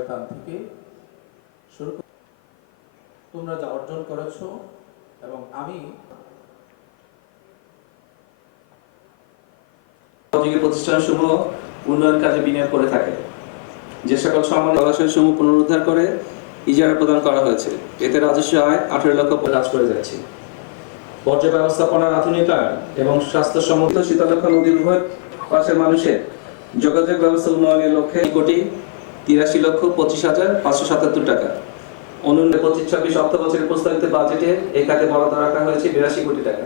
এখান থেকে শুরু তোমরা যা অর্জন করেছ এবং আমি উন্নয়ন কাজে বিনিয়োগ করে থাকে। যে সকল পুনরুদ্ধার করে ইজারা প্রদান করা হয়েছে, এতে রাজস্ব আয় আঠেরো লক্ষ কাজ করে যাচ্ছে। বর্জ্য ব্যবস্থাপনার আধুনিকায়ন এবং স্বাস্থ্যসম্মত শীতলক্ষ নদীর উভয় পাশের মানুষের যোগাযোগ ব্যবস্থা উন্নয়নের লক্ষ্যে কোটি তিরাশি লক্ষ পঁচিশ হাজার পাঁচশো সাতাত্তর টাকা। অনুন্নয়ন পঁচিশ ছাব্বিশ অর্থ বছরের প্রস্তাবিত বাজেটে এই খাতে বরাদ্দ রাখা হয়েছে বিরাশি কোটি টাকা।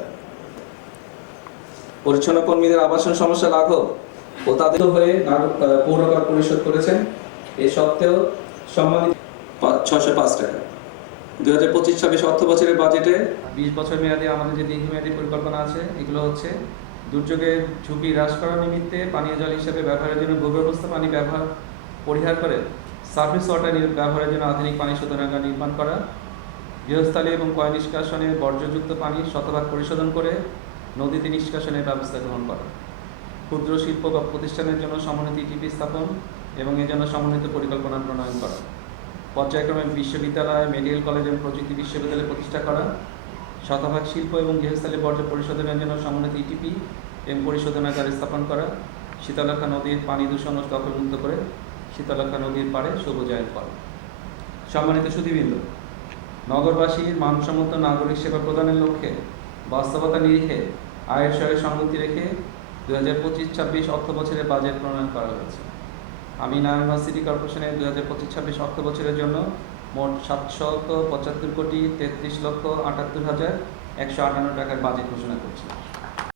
পরিচ্ছন্ন কর্মীদের আবাসন সমস্যা লাঘব ও তাদের হয়ে পৌরকর পরিশোধ করেছেন। এ সত্ত্বেও সম্মানিত ছশো পাঁচ টাকা। দুই হাজার পঁচিশ ছাব্বিশ অর্থ বছরের বাজেটে বিশ বছর মেয়াদী আমাদের যে দীর্ঘমেয়াদী পরিকল্পনা আছে, এগুলো হচ্ছে দুর্যোগের ঝুঁকি হ্রাস করার নিমিত্তে পানীয় জল হিসেবে ব্যবহারের জন্য ভূগর্ভস্থ পানি ব্যবহার পরিহার করে সার্ভিস ওয়াটার ব্যবহারের জন্য আধুনিক পানি শোধনাগার নির্মাণ করা, গৃহস্থালী এবং কয় নিষ্কাশনে বর্জ্যযুক্ত পানি শতভাগ পরিশোধন করে নদীতে নিষ্কাশনের ব্যবস্থা গ্রহণ করা। ক্ষুদ্র শিল্প বা প্রতিষ্ঠানের জন্য সমন্বিত ইটিপি স্থাপন এবং এর জন্য সমন্বিত পরিকল্পনা প্রণয়ন করা। পর্যায়ক্রমে বিশ্ববিদ্যালয়, মেডিকেল কলেজ এবং প্রযুক্তি বিশ্ববিদ্যালয় প্রতিষ্ঠা করা। শতভাগ শিল্প এবং গৃহস্থালী বর্জ্য পরিশোধনের জন্য সমন্বিত ইটিপি এবং পরিশোধনাগার স্থাপন করা। শীতলক্ষা নদীর পানি দূষণ ও দখলমুক্ত করে শীতলক্ষা নদীর পাড়ে সবুজায়ন করা। সম্মানিত সুধীবৃন্দ, নগরবাসীর মানসম্মত নাগরিক সেবা প্রদানের লক্ষ্যে বাস্তবতা নিরিখে আয়ের সঙ্গে সংগতি রেখে দু হাজার পঁচিশ ছাব্বিশ অর্থ বছরের বাজেট প্রণয়ন করা হয়েছে। আমি নারায়ণগঞ্জ সিটি কর্পোরেশনের দু হাজার পঁচিশ ছাব্বিশ অর্থ বছরের জন্য মোট সাতশত পঁচাত্তর কোটি তেত্রিশ লক্ষ আটাত্তর হাজার একশো আটান্ন টাকার বাজেট ঘোষণা করছি।